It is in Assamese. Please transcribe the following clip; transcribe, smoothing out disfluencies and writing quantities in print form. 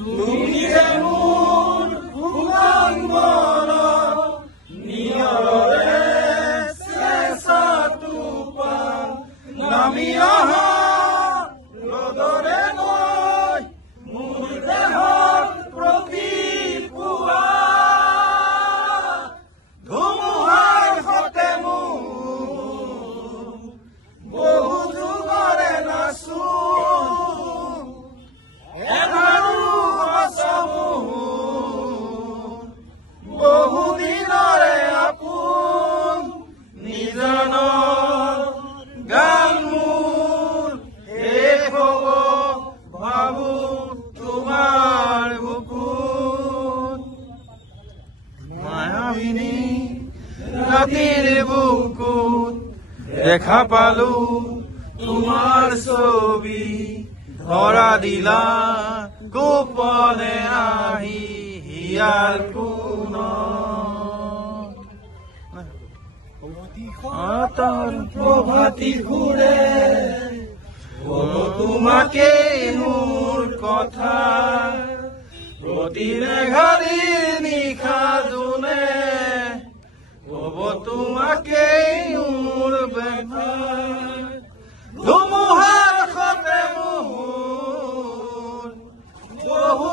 তুমি যে মোৰ শুকান মনৰ নিয়ৰে চেঁচা টোপাল নামি অহা ৰ'দৰে মই মোৰ দেহত প্ৰতিপুৱা ধুমুহাৰ সতে মোৰ বহু যুগৰে নাচো বহু দিনৰে আপোন নিজানৰ গান মোৰ শেষ হ'ব ভাবো তোমাৰ বুকুত মায়াবিনী ৰাতিৰ বুকুত দেখা পালো তোমাৰ ছবি ধৰা দিলা গোপনে আহি হিয়াৰ প্ৰভাতী ঘুৰে বলো তোমাকে মোৰ কথা প্ৰতিনে ঘাড়িৰ নিশা জুনে কব তোমাকে